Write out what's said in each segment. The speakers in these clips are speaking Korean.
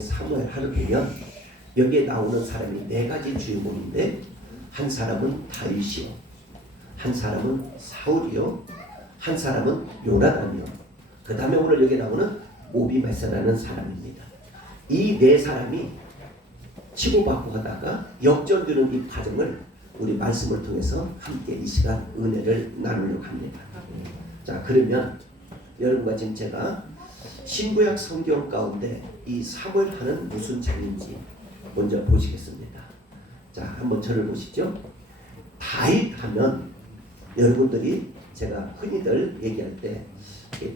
사무엘하를 보면 여기에 나오는 사람이 네 가지 주인공인데, 한 사람은 다윗이요, 한 사람은 사울이요, 한 사람은 요나단이요, 그 다음에 오늘 여기에 나오는 오비메사라는 사람입니다. 이 네 사람이 치고받고 하다가 역전되는 이 과정을 우리 말씀을 통해서 함께 이 시간 은혜를 나누려고 합니다. 자, 그러면 여러분과 지금 제가 신구약 성경 가운데 이 사무엘하는 무슨 장인지 먼저 보시겠습니다. 자, 한번 저를 보시죠. 다윗 하면 여러분들이 제가 흔히들 얘기할 때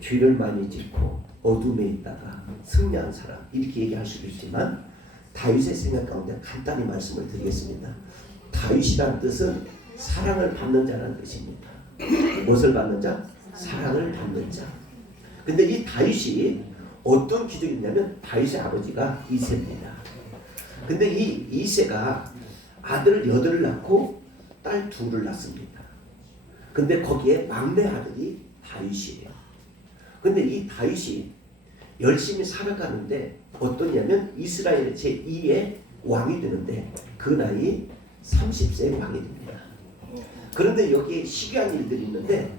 죄를 많이 짓고 어둠에 있다가 승리한 사람 이렇게 얘기할 수도 있지만, 다윗의 생각 가운데 간단히 말씀을 드리겠습니다. 다윗이라는 뜻은 사랑을 받는 자라는 뜻입니다. 무엇을 받는 자? 사랑을 받는 자. 근데 이 다윗이 어떤 기적이 있냐면, 다윗의 아버지가 이새입니다. 근데 이 이새가 아들 8을 낳고 딸 2를 낳습니다. 근데 거기에 막내 아들이 다윗이에요. 근데 이 다윗이 열심히 살아가는데 어떠냐면, 이스라엘의 제2의 왕이 되는데 그 나이 30세의 왕이 됩니다. 그런데 여기에 희귀한 일들이 있는데,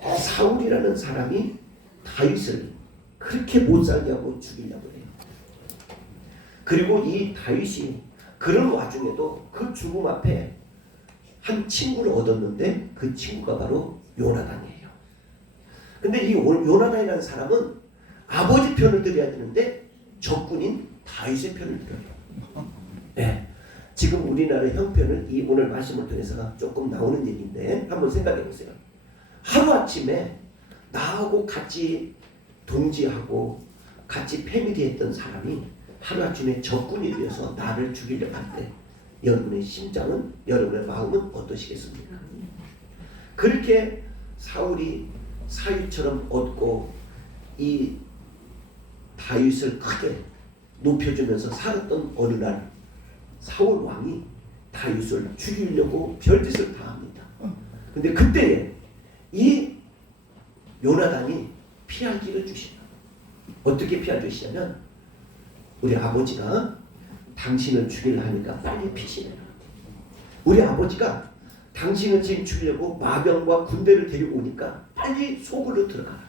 사울이라는 사람이 다윗을 그렇게 못살게 하고 죽이려고 해요. 그리고 이 다윗이 그런 와중에도 그 죽음 앞에 한 친구를 얻었는데, 그 친구가 바로 요나단이에요. 근데 이 요나단이라는 사람은 아버지 편을 들어야 되는데 적군인 다윗의 편을 들어요. 네. 지금 우리나라 형편을 이 오늘 말씀을 통해서 조금 나오는 얘기인데, 한번 생각해 보세요. 하루아침에 나하고 같이 동지하고 같이 패밀리했던 사람이 하루아침에 적군이 되어서 나를 죽이려고 할 때 여러분의 심장은, 여러분의 마음은 어떠시겠습니까? 그렇게 사울이 사위처럼 얻고 이 다윗을 크게 높여주면서 살았던 어느 날, 사울 왕이 다윗을 죽이려고 별짓을 다 합니다. 근데 그때에 이 요나단이 피할 길을 주시다. 어떻게 피할 주시냐면, 우리 아버지가 당신을 죽이려 하니까 빨리 피시내라. 우리 아버지가 당신을 지금 죽이려고 마병과 군대를 데려오니까 빨리 속으로 들어가라.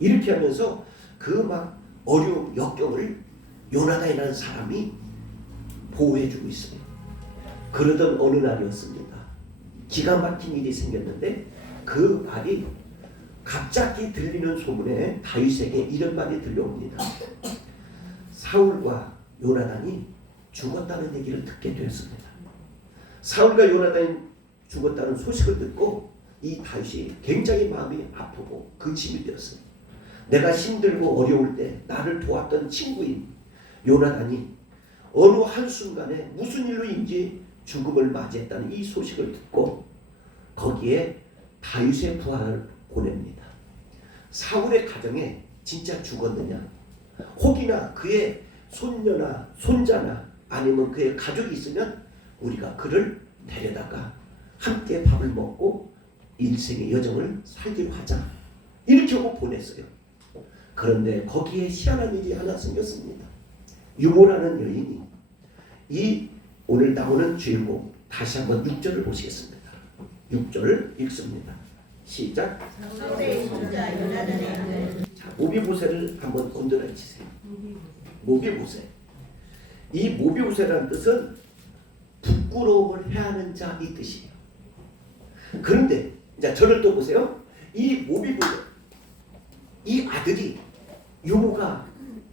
이렇게 하면서 그 막 어려운 역경을 요나단이라는 사람이 보호해주고 있어요. 그러던 어느 날이었습니다. 기가 막힌 일이 생겼는데, 그 말이 갑자기 들리는 소문에 다윗에게 이런 말이 들려옵니다. 사울과 요나단이 죽었다는 얘기를 듣게 되었습니다. 사울과 요나단이 죽었다는 소식을 듣고 이 다윗이 굉장히 마음이 아프고 근심이 되었어요. 내가 힘들고 어려울 때 나를 도왔던 친구인 요나단이 어느 한순간에 무슨 일로인지 죽음을 맞이했다는 이 소식을 듣고 거기에 다윗의 부하를 보냅니다. 사울의 가정에 진짜 죽었느냐, 혹이나 그의 손녀나 손자나 아니면 그의 가족이 있으면 우리가 그를 데려다가 함께 밥을 먹고 인생의 여정을 살기로 하자, 이렇게 하고 보냈어요. 그런데 거기에 희한한 일이 하나 생겼습니다. 유모라는 여인이, 이 오늘 나오는 주인공, 다시 한번 6절을 보시겠습니다. 6절을 읽습니다. 시작. 자, 모비보셋을 한번 건드려 주세요. 모비보셋. 이 모비보셋이라는 뜻은 부끄러움을 해하는 자, 이 뜻이에요. 그런데 자, 저를 또 보세요. 이 모비보셋, 이 아들이 유모가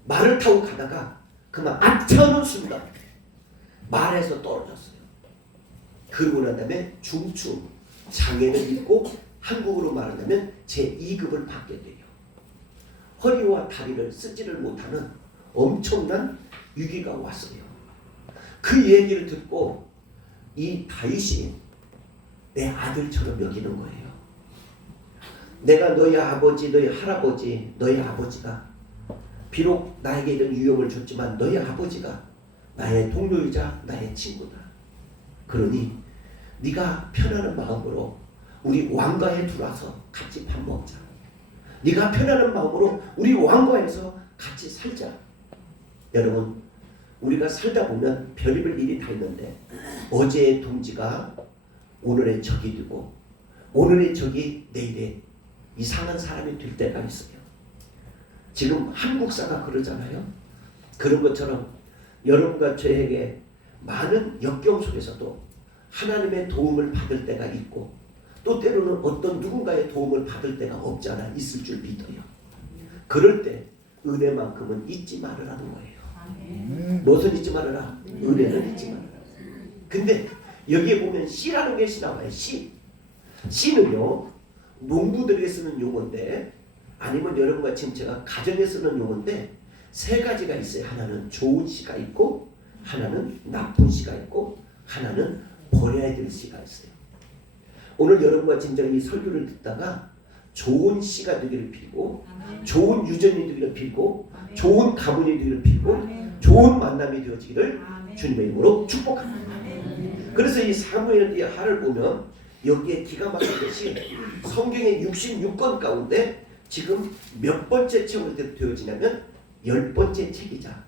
말을 타고 가다가 그만 아차하는 순간 말에서 떨어졌어요. 그러고 난 다음에 중추 장애를 입고 한국으로 말하자면 제2급을 받게 돼요. 허리와 다리를 쓰지를 못하는 엄청난 위기가 왔어요. 그 얘기를 듣고 이 다윗이 내 아들처럼 여기는 거예요. 내가 너희 아버지, 너희 할아버지, 너희 아버지가 비록 나에게 이런 위험을 줬지만 너희 아버지가 나의 동료이자 나의 친구다. 그러니 네가 편안한 마음으로 우리 왕가에 들어와서 같이 밥 먹자. 네가 편안한 마음으로 우리 왕가에서 같이 살자. 여러분, 우리가 살다 보면 별의별 일이 다 있는데 어제의 동지가 오늘의 적이 되고 오늘의 적이 내일의 이상한 사람이 될 때가 있어요. 지금 한국사가 그러잖아요. 그런 것처럼 여러분과 저에게 많은 역경 속에서도 하나님의 도움을 받을 때가 있고 또 때로는 어떤 누군가의 도움을 받을 때가 없지 않아 있을 줄 믿어요. 그럴 때 은혜만큼은 잊지 말으라는 거예요. 무엇을 잊지 말아라? 은혜를 잊지 말아라. 근데 여기에 보면 씨라는 것이 나와요. 씨. 씨는요, 농부들에게 쓰는 용어인데 아니면 여러분과 지금 제가 가정에 쓰는 용어인데 세 가지가 있어요. 하나는 좋은 씨가 있고 하나는 나쁜 씨가 있고 하나는 버려야 될 씨가 있어요. 오늘 여러분과 진정 이 설교를 듣다가 좋은 씨가 되기를 빌고 좋은 유전이 되기를 빌고 좋은 가문이 되기를 빌고 좋은 만남이 되어지기를 주님의 이름으로 축복합니다. 그래서 이 사무엘의 하를 보면 여기에 기가 막힌 것이 성경의 66권 가운데 지금 몇 번째 책으로 되어지냐면 10번째 책이자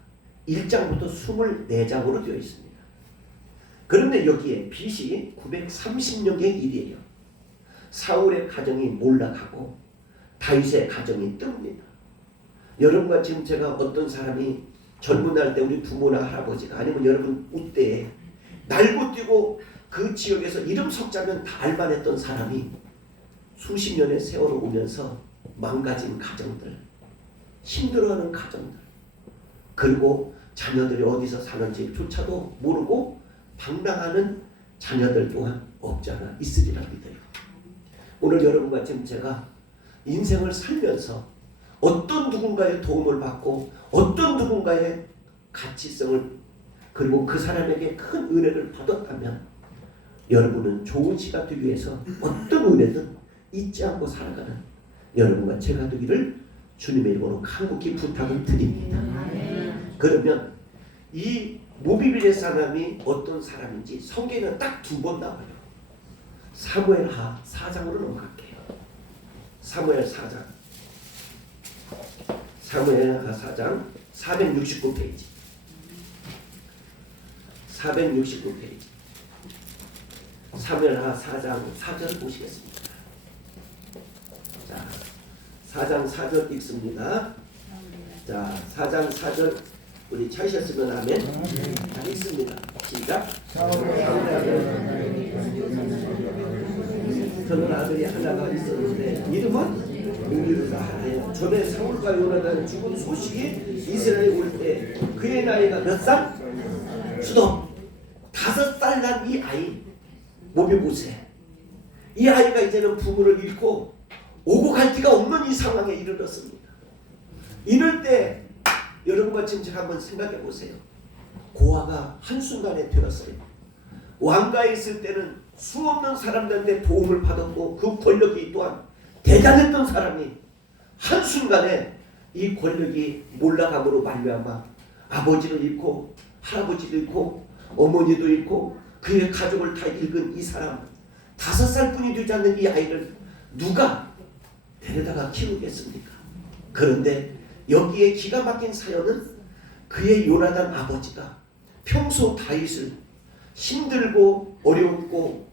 1장부터 24장으로 되어 있습니다. 그런데 여기에 BC 930년경의 일이에요. 사울의 가정이 몰락하고 다윗의 가정이 뜹니다. 여러분과 지금 제가 어떤 사람이 젊은 날 때 우리 부모나 할아버지가 아니면 여러분 우때에 날고 뛰고 그 지역에서 이름 석자면 다 알만했던 사람이 수십 년의 세월을 오면서 망가진 가정들, 힘들어하는 가정들, 그리고 자녀들이 어디서 사는지조차도 모르고 방랑하는 자녀들 또한 없지 않아 있으리라 믿어요. 오늘 여러분과 지금 제가 인생을 살면서 어떤 누군가의 도움을 받고 어떤 누군가의 가치성을 그리고 그 사람에게 큰 은혜를 받았다면 여러분은 좋은 씨가 되기 위해서 어떤 은혜든 잊지 않고 살아가는 여러분과 제가 되기를 주님의 이름으로 간곡히 부탁을 드립니다. 그러면 이 모비빌의 사람이 어떤 사람인지 성경에는 딱 2번 나와요. 사무엘하 4장으로 넘어갈게요. 사무엘 4장. 사무엘하 4장 469페이지. 469페이지. 사무엘하 4장 4절 보시겠습니다. 자, 4장 4절 읽습니다. 자, 4장 4절 우리 찾으셨으면 아멘. 다 읽습니다. 시작. 저는 아들이 하나가 있었는데 이름은 우리가 전에 사울과 요나단 죽은 소식이 이스라엘에 올 때 그의 나이가 몇 살? 수도 5살 난 이 아이 모비보셋. 이 아이가 이제는 부모를 잃고 오고 갈 데가 없는 이 상황에 이르렀습니다. 이럴 때 여러분과 지금 제가 한번 생각해 보세요. 고아가 한순간에 되었어요. 왕가에 있을 때는 수없는 사람들한테 도움을 받았고 그 권력이 또한 대단했던 사람이 한순간에 이 권력이 몰락함으로 말미암아 아버지를 잃고 할아버지도 잃고 어머니도 잃고 그의 가족을 다 잃은 이 사람 5살뿐이 되지 않는 이 아이를 누가 데려다가 키우겠습니까? 그런데 여기에 기가 막힌 사연은 그의 요나단 아버지가 평소 다윗을 힘들고 어렵고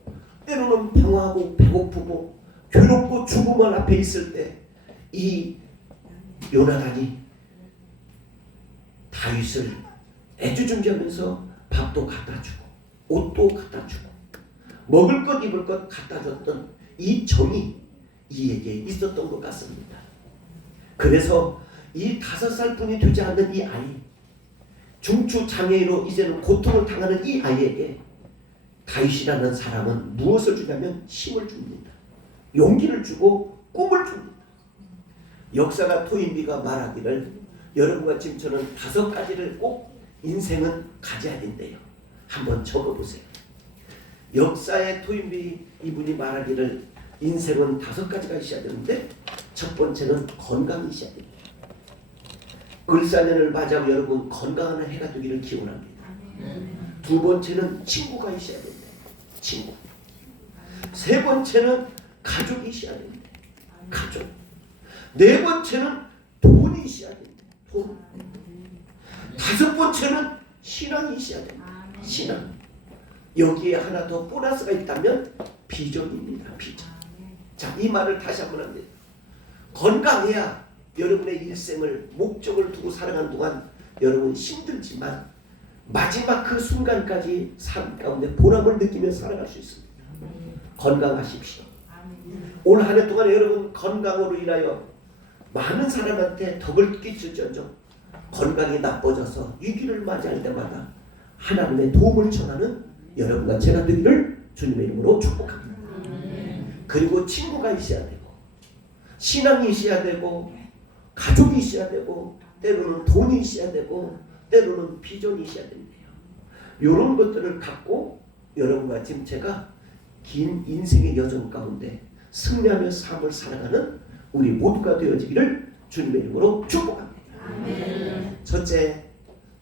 때로는 평화하고 배고프고 괴롭고 죽음을 앞에 있을 때 이 요나단이 다윗을 애지중지하면서 밥도 갖다 주고 옷도 갖다 주고 먹을 것 입을 것 갖다 줬던 이 정이 이에게 있었던 것 같습니다. 그래서 이 5살뿐이 되지 않는 이 아이, 중추 장애인으로 이제는 고통을 당하는 이 아이에게 다윗이라는 사람은 무엇을 주냐면 힘을 줍니다. 용기를 주고 꿈을 줍니다. 역사가 토인비가 말하기를 여러분과 지금 저는 5가지를 꼭 인생은 가져야 된대요. 한번 적어보세요. 역사의 토인비 이분이 말하기를 인생은 5가지가 있어야 되는데 첫 번째는 건강이 있어야 됩니다. 을사년을 맞이하고 여러분 건강한 해가 되기를 기원합니다. 두 번째는 친구가 있어야 됩니다. 친구. 세 번째는 가족이 있어야 됩니다. 가족. 네 번째는 돈이 있어야 됩니다. 돈. 다섯 번째는 신앙이 있어야 됩니다. 신앙. 여기에 하나 더 보너스가 있다면 비전입니다. 비전. 자, 이 말을 다시 한번 합니다. 건강해야 여러분의 일생을 목적을 두고 살아가는 동안 여러분 힘들지만 마지막 그 순간까지 삶 가운데 보람을 느끼며 살아갈 수 있습니다. 건강하십시오. 올 한 해 동안 여러분 건강으로 인하여 많은 사람한테 덕을 끼칠지언정 건강이 나빠져서 위기를 맞이할 때마다 하나님의 도움을 청하는 여러분과 제가 되기를 주님의 이름으로 축복합니다. 그리고 친구가 있어야 되고 신앙이 있어야 되고 가족이 있어야 되고 때로는 돈이 있어야 되고 때로는 비전이 있어야 됩니다. 이런 것들을 갖고 여러분과 지금 제가 긴 인생의 여정 가운데 승리하며 삶을 살아가는 우리 모두가 되어지기를 주님의 이름으로 축복합니다. 아멘. 첫째,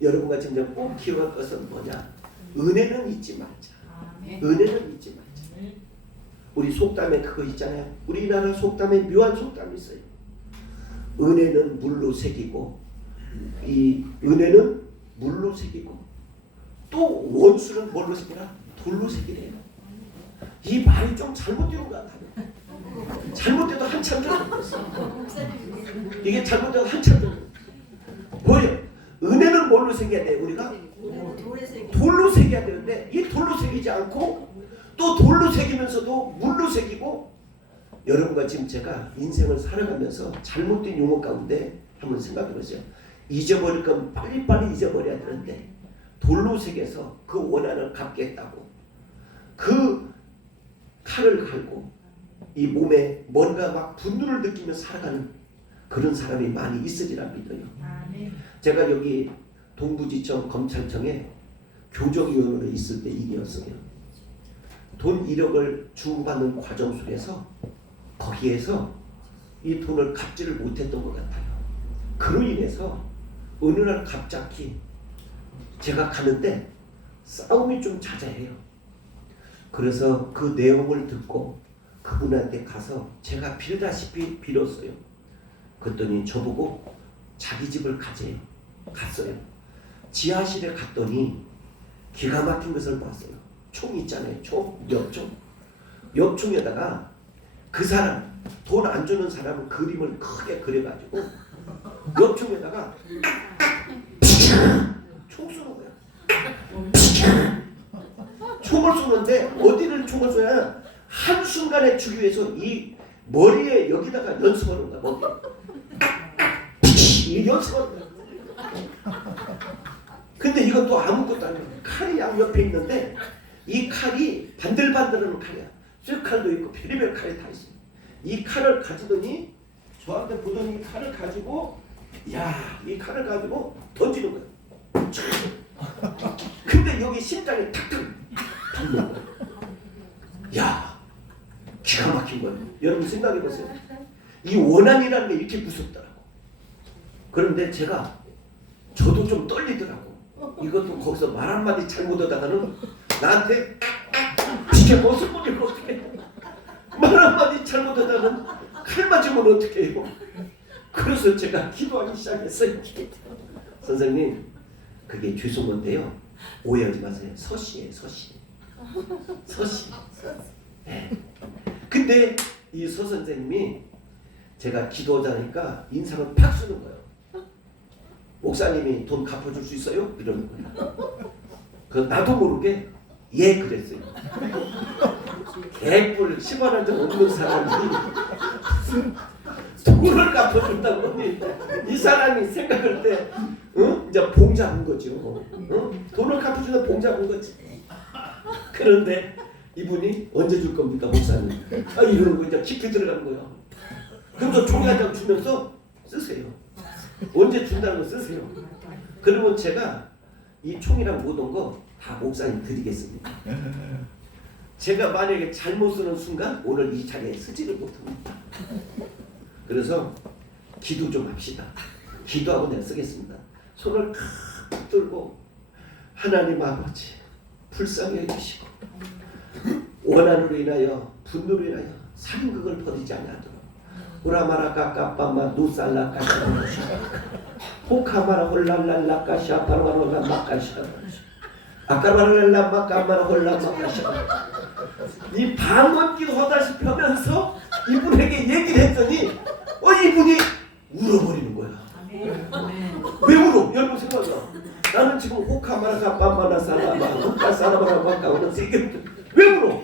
여러분과 지금 꼭 기억할 것은 뭐냐? 은혜는 잊지 말자. 아멘. 은혜는 잊지 말자. 우리 속담에 그거 있잖아요. 우리나라 속담에 묘한 속담이 있어요. 은혜는 물로 새기고 이 은혜는 물로 새기고 또 원수는 뭘로 새기라? 돌로 새기래요. 이 말이 좀 잘못된 것 같아요. 잘못돼도 한참 좀 이게 잘못돼도 한참 좀 뭐예요? 은혜는 뭘로 새겨야 돼? 우리가 돌로 새겨야 되는데 이 돌로 새기지 않고 또 돌로 새기면서도 물로 새기고 여러분과 지금 제가 인생을 살아가면서 잘못된 용어 가운데 한번 생각해 보세요. 잊어버릴 건 빨리빨리 잊어버려야 되는데 돌로 새겨서 그 원한을 갚겠다고 그 칼을 갈고 이 몸에 뭔가 막 분노를 느끼며 살아가는 그런 사람이 많이 있으리라 믿어요. 제가 여기 동부지청 검찰청에 교정위원으로 있을 때 일이었어요. 돈 1억을 주고받는 과정 속에서 거기에서 이 돈을 갚지를 못했던 것 같아요. 그로 인해서 어느 날 갑자기 제가 가는데 싸움이 좀 잦아해요. 그래서 그 내용을 듣고 그분한테 가서 제가 빌다시피 빌었어요. 그랬더니 저보고 자기 집을 가재요. 갔어요. 지하실에 갔더니 기가 막힌 것을 봤어요. 총 있잖아요. 총, 엽총. 엽총에다가 그 사람, 돈 안 주는 사람은 그림을 크게 그려가지고 엽총에다가 총 쏘는 거야. 총을 쏘는데 어디를 총을 쏘냐? 한순간에 주기 위해서 이 머리에 여기다가 연습하는 거야. 머리에. 이 연습하는 거야. 근데 이것도 아무것도 아니야. 칼이 양옆에 있는데 이 칼이 반들반들하는 칼이야. 쇠칼도 있고 별의별 칼이 다 있어. 이 칼을 가지더니 저한테 보더니 이 칼을 가지고 이 칼을 가지고 던지는 거야. 근데 여기 심장에 탁탁 닿는 거야. 기가 막힌 거예요. 여러분 생각해보세요. 이 원한이라는 게 이렇게 무섭더라고. 그런데 저도 좀 떨리더라고. 이것도 거기서 말 한마디 잘못하다가는 나한테 진짜 무슨 말이고 어떻게 말 한마디 잘못하다가는 칼 맞으면 어떻게 해요. 그래서 제가 기도하기 시작했어요. 선생님 그게 죄송한데요. 오해하지 마세요. 서씨예요. 서씨. 네. 근데 이 서 선생님이 제가 기도하자니까 인상을 팍 쓰는 거예요. 목사님이 돈 갚아줄 수 있어요? 이러는 거예요. 그래서 나도 모르게 그랬어요. 개뿔 10원 한 장 없는 사람이 돈을 갚아준다고 이 사람이 생각할 때 이제 봉 잡은 거죠. 돈을 갚아주는 봉 잡은 거지. 그런데 이분이 언제 줄 겁니까 목사님? 이러는 거 이제 깊이 들어가는 거예요. 그래서 종이 한 장 주면서 쓰세요. 언제 준다는 거 쓰세요. 그러면 제가 이 총이랑 모든 거 다 목사님 드리겠습니다. 제가 만약에 잘못 쓰는 순간 오늘 이 자리에 쓰지를 못합니다. 그래서 기도 좀 합시다. 기도하고 내가 쓰겠습니다. 손을 칵 들고 하나님 아버지 불쌍히 해주시고 원한으로 인하여 분노로 인하여 살인극을 벌이지 않도록 우라마라 까까빠마 누살라 까까빠 호카마라 홀랄랄라까샤 바로바로라 마까샤 아까바랄랄라 마까마라 홀라 마까샤 이 방언기도 하다시피 하면서 이분에게 얘기를 했더니 이분이 울어버리는 거야. 왜 울어? 여러분 생각해봐. 나는 지금 호카마라가 빰마나 살라마 호카 살라마라 마까 오는 세계인데 왜 울어?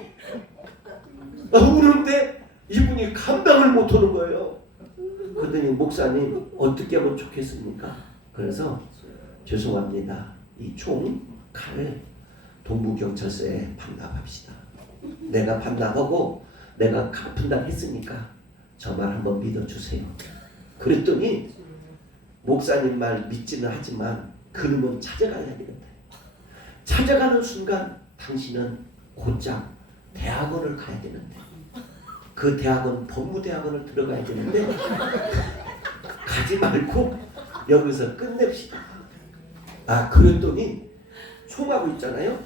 나 우는데 이분이 감당을 못하는 거예요. 그러더니 목사님 어떻게 하면 좋겠습니까? 그래서 죄송합니다. 이 총 칼을 동부경찰서에 반납합시다. 내가 반납하고 내가 갚은다 했으니까 저 말 한번 믿어주세요. 그랬더니 목사님 말 믿지는 하지만 그놈은 찾아가야 되는데 찾아가는 순간 당신은 곧장 대학원을 가야 되는데 그 대학원 법무대학원을 들어가야 되는데 가지 말고 여기서 끝냅시다. 그랬더니 총하고 있잖아요.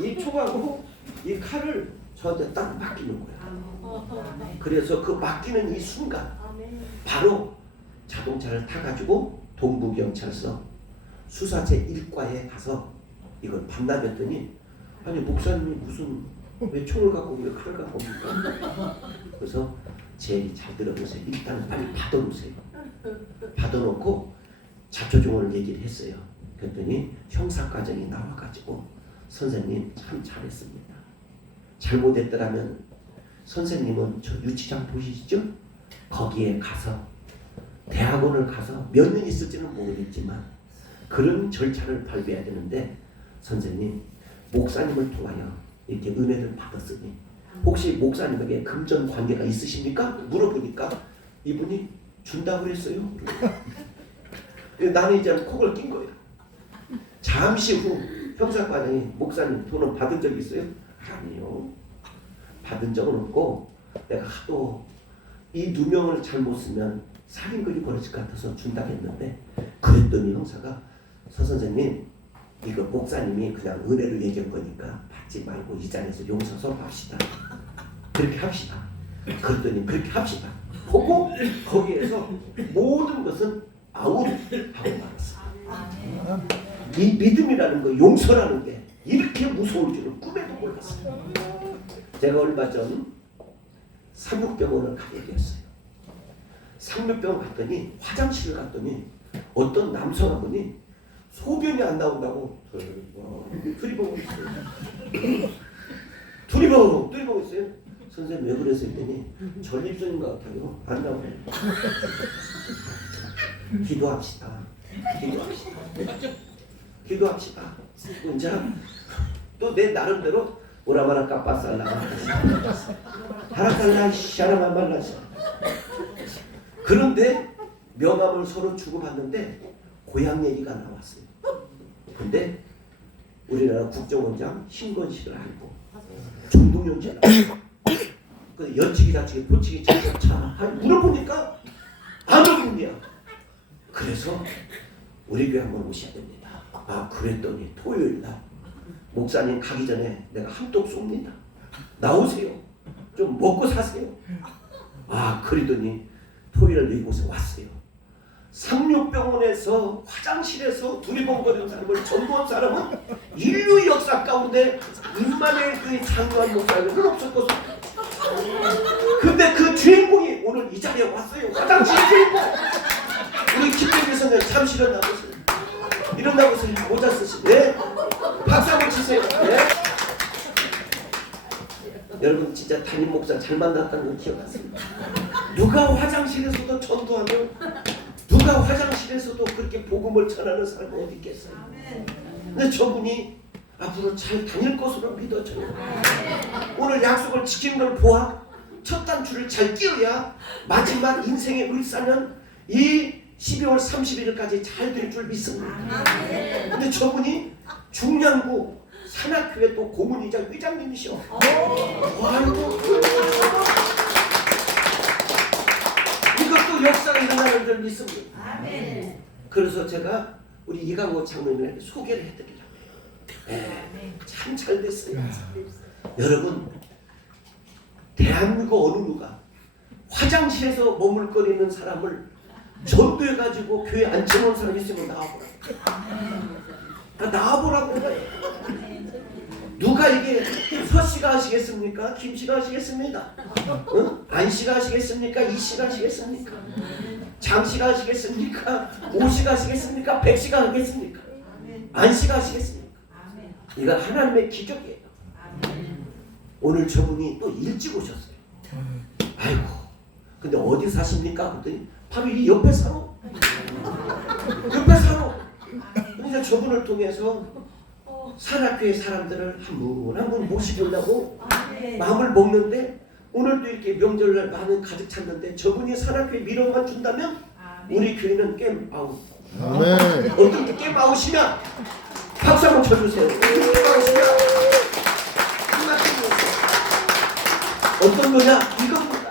이 총하고 이 칼을 저한테 딱 맡기는 거야. 그래서 그 맡기는 이 순간 바로 자동차를 타가지고 동부경찰서 수사제 1과에 가서 이걸 반납했더니 아니 목사님이 무슨 왜 총을 갖고 왜 칼을 갖고 옵니까? 그래서 제일 잘 들어보세요. 일단 빨리 받아놓으세요. 받아놓고 자초종을 얘기를 했어요. 그랬더니 형사과정이 나와가지고 선생님 참 잘했습니다. 잘못했더라면 선생님은 저 유치장 보시죠? 거기에 가서 대학원을 가서 몇 년 있을지는 모르겠지만 그런 절차를 밟아야 되는데 선생님 목사님을 통하여 이렇게 은혜를 받았으니 혹시 목사님에게 금전 관계가 있으십니까? 물어보니까 이분이 준다고 그랬어요. 나는 이제 콕을 낀 거예요. 잠시 후 형사과장이 목사님 돈은 받은 적 있어요? 아니요. 받은 적은 없고 내가 하도 이 누명을 잘못 쓰면 살인글이 벌어질 것 같아서 준다고 했는데 그랬더니 형사가 서 선생님 이거 목사님이 그냥 은혜를 얘기한 거니까 받지 말고 이 자리에서 용서 서로 합시다. 그렇게 합시다. 그랬더니 그렇게 합시다. 하고 거기에서 모든 것은 아웃 하고 말았어요. 이 믿음이라는 거, 용서라는 게 이렇게 무서울 줄은 꿈에도 몰랐어요. 제가 얼마 전 상륙병원을 가게 되었어요. 상륙병원 갔더니 화장실을 갔더니 어떤 남성분이 소변이 안 나온다고 두리보고 있어요. 두리보고 있어요. 선생님 왜 그랬어요? 했더니 전립선인 것 같아요. 안 나와요. 기도합시다. 이제 또 내 나름대로 오라마라 까빠살라 하라칼라 샤라마말라샤. 그런데 명함을 서로 주고받는데 고향 얘기가 나왔어요. 근데 우리나라 국정원장 신건식을 알고 정동영씨를 알고 그 연치기 자치기 포치기 차차차 물어보니까 아노군이야. 그래서 우리 교회 한번 오셔야 됩니다. 그랬더니 토요일날 목사님 가기 전에 내가 한턱 쏩니다. 나오세요. 좀 먹고 사세요. 그러더니 토요일날 이곳에 왔어요. 상륙병원에서 화장실에서 두리번거리는 사람을 전도한 사람은 인류 역사 가운데 임마누엘 교회 장로한 목사님은 없을 것을. 근데 그 주인공이 오늘 이 자리에 왔어요. 화장실 주인공. 우리 김병기 선생님 잠시 일어나보세요. 일어나보세요. 모자 쓰시고. 네? 박수 한번 치세요. 네? 여러분 진짜 담임 목사 잘 만났다는 걸 기억하세요. 누가 화장실에서도 전도하며 누가 화장실에서도 그렇게 복음을 전하는 사람이 어디 있겠어요. 근데 저분이 앞으로 잘 다닐 것으로 믿어져요. 오늘 약속을 지킨 걸 보아 첫 단추를 잘 끼워야 마지막 인생의 을사는 이 12월 31일까지 잘 될 줄 믿습니다. 근데 저분이 중량구 산악교회 또 고문이자 회장님이셔. 아이고 이것도 역사가 일어나는 줄 믿습니다. 그래서 제가 우리 이강호 장로님에게 소개를 해드리려고 해요. 참 잘 됐어요. 여러분 대한민국 어느 누가 화장실에서 머물거리는 사람을 전도해가지고 교회 안 채워온 사람 있으면 나와보라. 나와보라고 그래요. 누가 이게 서씨가 하시겠습니까? 김씨가 하시겠습니다. 응? 안씨가 하시겠습니까? 이씨가 하시겠습니까? 장씨가 하시겠습니까? 오씨가 하시겠습니까? 백씨가 하겠습니까? 안씨가 하시겠습니까? 이건 하나님의 기적이에요. 오늘 저분이 또 일찍 오셨어요. 아이고, 근데 어디 사십니까? 그랬더니 바로 이 옆에 사로. 옆에 사로. 그래서 저분을 통해서 산악교회 사람들을 한 분 모시려고 마음을 먹는데, 오늘도 이렇게 명절날 많은 가득 찼는데 저분이 산악교회 민원만 준다면 우리 교회는 게임 아웃. 어떻게 게임 아웃이냐? 박수 한번 쳐주세요. 게임 아웃이냐? 어떤 거냐? 이겁니다.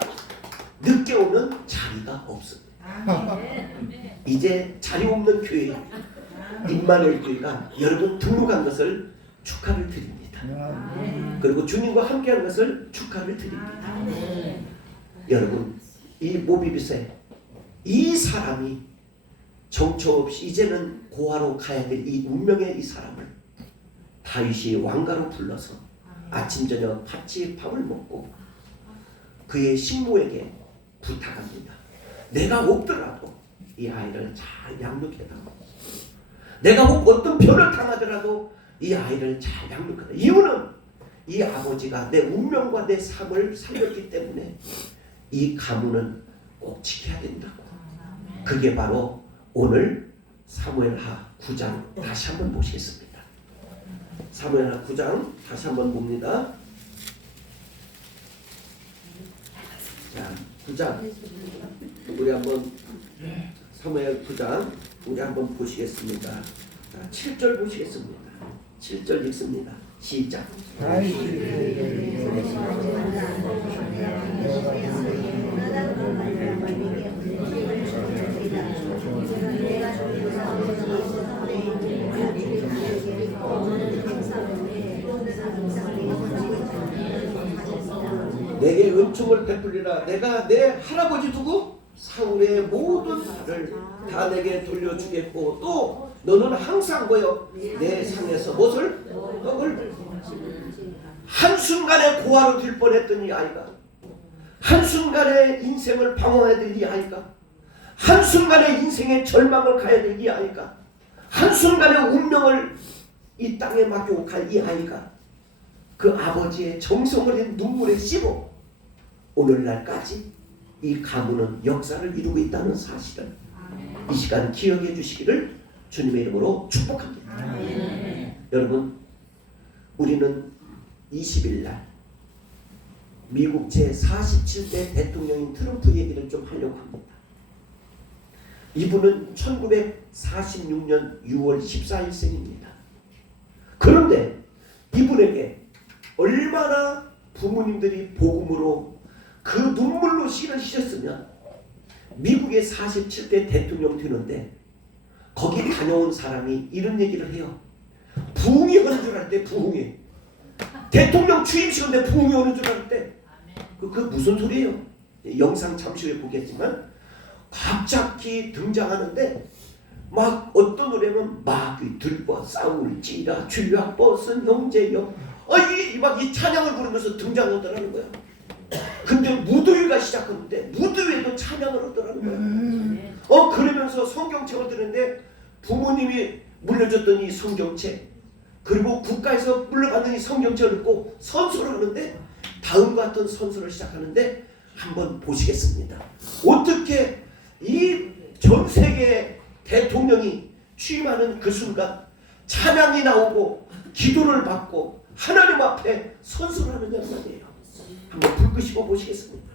늦게 오면 자리가 없습니다. 이제 자리 없는 교회 임마누엘 교회가 여러분 등록한 것을 축하를 드립니다. 그리고 주님과 함께한 것을 축하를 드립니다. 여러분, 이 모비빗에 이 사람이 정처 없이 이제는 고아로 가야 될 이 운명의 이 사람을 다윗이 왕가로 불러서 아침 저녁 같이 밥을 먹고 그의 식모에게 부탁합니다. 내가 없더라도 이 아이를 잘 양육해달라고. 내가 혹 어떤 변을 당하더라도 이 아이를 잘 양육하라. 이유는 이 아버지가 내 운명과 내 삶을 살렸기 때문에 이 가문은 꼭 지켜야 된다고. 그게 바로 오늘 사무엘하 9장 다시 한번 보시겠습니다. 사무엘하 9장 다시 한번 봅니다. 자, 9장 우리 한번 사무엘 9장 우리 한번 보시겠습니다. 자, 7절 보시겠습니다. 7절 읽습니다. 시작. 내게 은총을 베풀리라. 내가 내 할아버지 두고 사울의 모든 말을 다 내게 돌려주겠고, 또 너는 항상 뭐요? 내 상에서 무엇을? 떡을. 한순간에 고아로 될 뻔했던 이 아이가, 한순간에 인생을 방황해야 될 이 아이가, 한순간에 인생의 절망을 가야 될 이 아이가, 한순간에 운명을 이 땅에 맡기고 갈 이 아이가 그 아버지의 정성을 낸 눈물의 씨로 오늘날까지 이 가문은 역사를 이루고 있다는 사실을 이 시간 기억해 주시기를 주님의 이름으로 축복합니다. 여러분, 우리는 20일 날 미국 제47대 대통령인 트럼프 얘기를 좀 하려고 합니다. 이분은 1946년 6월 14일생입니다. 그런데 이분에게 얼마나 부모님들이 복음으로 그 눈물로 씨를 씻었으면 미국의 47대 대통령 되는데, 거기 다녀온 사람이 이런 얘기를 해요. 부흥이 오는 줄 알 때, 부흥이 대통령 취임식인데 부흥이 오는 줄 알 때, 그 무슨 소리예요? 영상 잠시 후에 보겠지만 갑자기 등장하는데 막 어떤 노래면 마귀 들과 싸울지라 주야 벗은 형제여, 막 이 찬양을 부르면서 등장하더라는 거야. 근데 무도회가 시작하는데 무도회도 찬양을 하더라는 거야. 그러면서 성경책을 드는데 부모님이 물려줬던 이 성경책, 그리고 국가에서 물려받는 이 성경책을 읽고 선서를 하는데 다음과 같은 선서를 시작하는데 한번 보시겠습니다. 어떻게 이 전 세계 대통령이 취임하는 그 순간 찬양이 나오고 기도를 받고 하나님 앞에 선서를 하느냐는 말이에요. 한번 불 끄시고 보시겠습니다.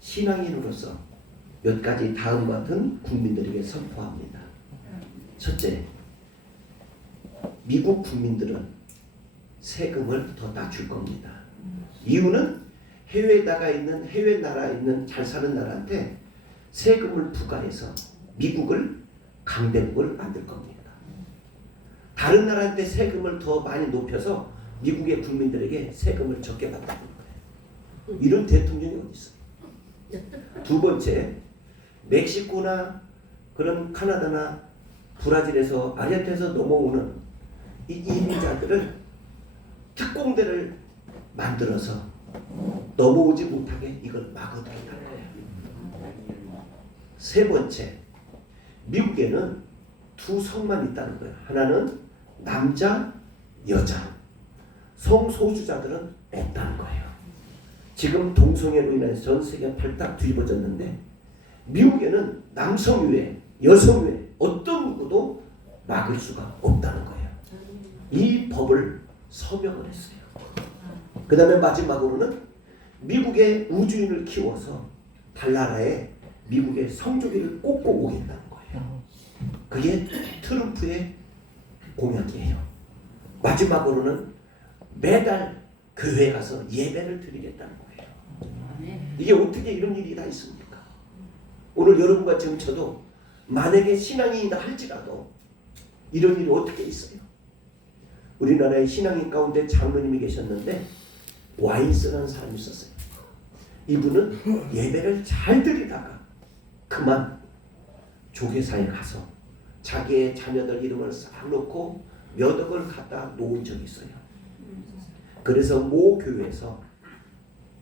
신앙인으로서 몇 가지 다음과 같은 국민들에게 선포합니다. 첫째, 미국 국민들은 세금을 더 낮출 겁니다. 이유는 해외 나라에 있는 잘 사는 나라한테 세금을 부과해서 미국을 강대국을 만들 겁니다. 다른 나라한테 세금을 더 많이 높여서 미국의 국민들에게 세금을 적게 받는 거예요. 이런 대통령이 어디 있어요? 두 번째, 멕시코나 그런 카나다나 브라질에서 아르헨티나에서 넘어오는 이 이민자들을 특공대를 만들어서 넘어오지 못하게 이걸 막아둔다는 거예요. 세 번째, 미국에는 두 성만 있다는 거예요. 하나는 남자, 여자. 성소수자들은 없다는 거예요. 지금 동성애로 인해서 전 세계가 발딱 뒤집어졌는데 미국에는 남성 외에 여성 외에 어떤 누구도 막을 수가 없다는 거예요. 이 법을 서명을 했어요. 그 다음에 마지막으로는 미국의 우주인을 키워서 달나라에 미국의 성조기를 꽂고 오겠다는 거예요. 그게 트럼프의 공약이에요. 마지막으로는 매달 교회 가서 예배를 드리겠다는 거예요. 이게 어떻게 이런 일이 다 있습니까? 오늘 여러분과 지금 저도 만약에 신앙인이다 할지라도 이런 일이 어떻게 있어요? 우리나라의 신앙인 가운데 장로님이 계셨는데 와인스라는 사람이 있었어요. 이분은 예배를 잘 드리다가 그만 조계사에 가서 자기의 자녀들 이름을 싹 놓고 몇 억을 갖다 놓은 적이 있어요. 그래서 모 교회에서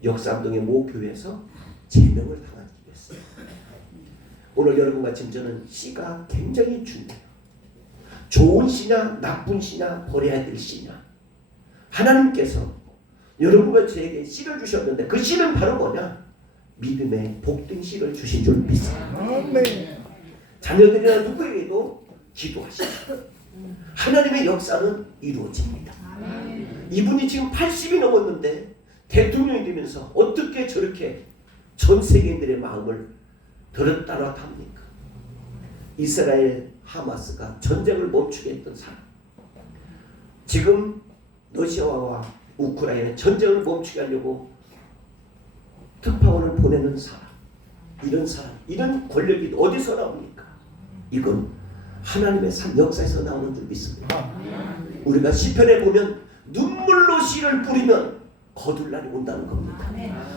역삼동의 모 교회에서 제명을 당하기도 했어요. 오늘 여러분과 지금 저는 씨가 굉장히 중요해요. 좋은 씨냐 나쁜 씨냐 버려야 될 씨냐. 하나님께서 여러분과 저에게 씨를 주셨는데 그 씨는 바로 뭐냐? 믿음의 복된 씨를 주신 줄 믿습니다. 자녀들이나 누구에게도 기도하시죠. 하나님의 역사는 이루어집니다. 이분이 지금 80이 넘었는데 대통령이 되면서 어떻게 저렇게 전 세계인들의 마음을 들었다 놨다 합니까? 이스라엘 하마스가 전쟁을 멈추게 했던 사람, 지금 러시아와 우크라이나 전쟁을 멈추게 하려고 특파원을 보내는 사람, 이런 사람, 이런 권력이 어디서 나옵니까? 이건 하나님의 산 역사에서 나오는 줄 믿습니다. 우리가 시편에 보면 눈물로 씨를 뿌리면 거둘 날이 온다는 겁니다.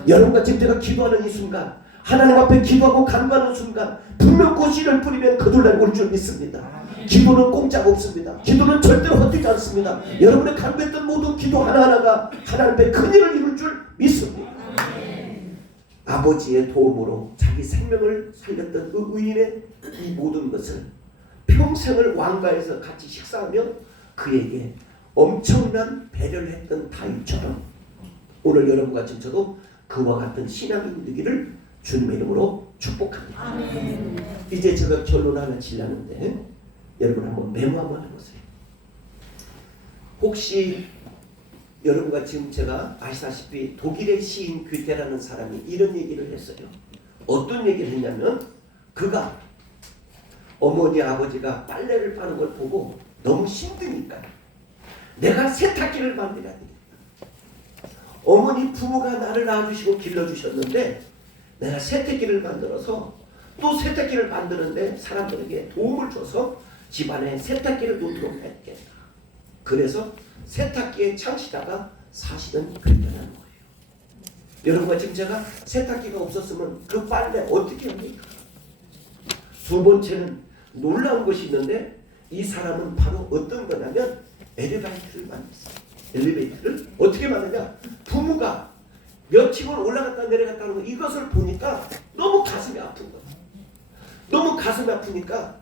여러분과 지금 제가 기도하는 이 순간, 하나님 앞에 기도하고 간구하는 순간 분명 그 씨를 뿌리면 거둘 날이 올 줄 믿습니다. 기도는 공짜가 없습니다. 기도는 절대로 헛되지 않습니다. 여러분의 간구했던 모든 기도 하나하나가 하나님 앞에 큰 일을 이룰 줄 믿습니다. 아버지의 도움으로 자기 생명을 살렸던 그 의인의 이 모든 것을 평생을 왕가에서 같이 식사하며 그에게 엄청난 배려를 했던 다윗처럼 오늘 여러분과 지금 저도 그와 같은 신앙인 되기를 주님의 이름으로 축복합니다. 아멘. 이제 제가 결론 하나 지려는데 여러분 한번 메모 한번 해보세요. 혹시 여러분과 지금 제가 아시다시피 독일의 시인 괴테라는 사람이 이런 얘기를 했어요. 어떤 얘기를 했냐면 그가 어머니 아버지가 빨래를 빠는 걸 보고 너무 힘드니까 내가 세탁기를 만들어야 되겠다. 어머니 부모가 나를 낳아주시고 길러주셨는데 내가 세탁기를 만들어서 또 세탁기를 만드는데 사람들에게 도움을 줘서 집안에 세탁기를 놓도록 했겠다. 그래서 세탁기에 창시다가 사실은 괴테라는 거예요. 여러분과 지금 제가 세탁기가 없었으면 그 빨래 어떻게 합니까? 두 번째는 놀라운 것이 있는데 이 사람은 바로 어떤 거냐면 엘리베이터를 만들었어요. 엘리베이터를 어떻게 만드냐? 부모가 몇 층을 올라갔다 내려갔다 하는 거 이것을 보니까 너무 가슴이 아픈 거예요. 너무 가슴이 아프니까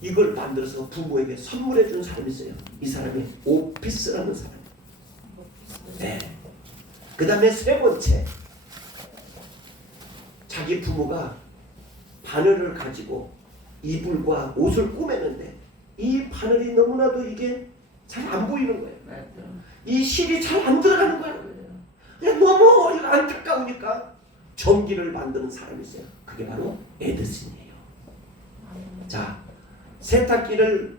이걸 만들어서 부모에게 선물해 준 사람이 있어요. 이 사람이 오피스라는 사람이에요. 네. 그 다음에 세 번째, 자기 부모가 바늘을 가지고 이불과 옷을 꾸매는데 이 바늘이 너무나도 이게 잘 안 보이는 거예요. 이 실이 잘 안 들어가는 거예요. 그냥 너무 안타까우니까 전기를 만드는 사람이 있어요. 그게 바로 에디슨이에요. 자, 세탁기를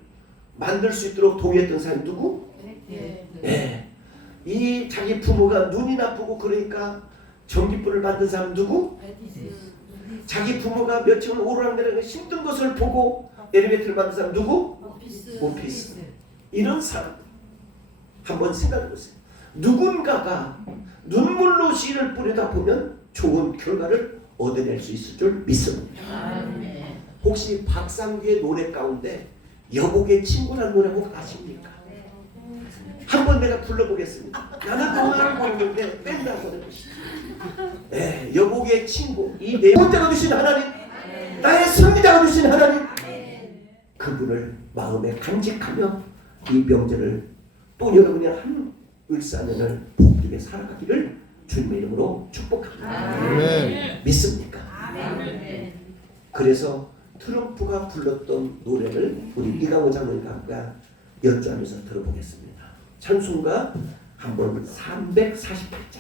만들 수 있도록 동의했던 사람이 누구? 네. 이 자기 부모가 눈이 나쁘고 그러니까 전기불을 만든 사람 누구? 자기 부모가 몇 층을 오르락내리락 힘든 것을 보고 엘리베이터를 만든 사람 누구? 오피스. 이런 사람 한번 생각해 보세요. 누군가가 눈물로 씨를 뿌리다 보면 좋은 결과를 얻어낼 수 있을 줄 믿습니다. 혹시 박상규의 노래 가운데 여복의 친구라는 노래 혹 아십니까? 한번 내가 불러보겠습니다. 나는 동화를 보는데 뺀다고 것이죠. 네, 여복의 친구, 이 내용자가 주신 하나님, 나의 승리자가 주신 하나님, 그분을 마음에 간직하며 이 명절을 또 여러분이 한 을사년을 복되게 살아가기를 주님의 이름으로 축복합니다. 믿습니까? 그래서 트럼프가 불렀던 노래를 우리 이강호 장로님과 연주하면서 들어보겠습니다. 찬송가 한번 348장.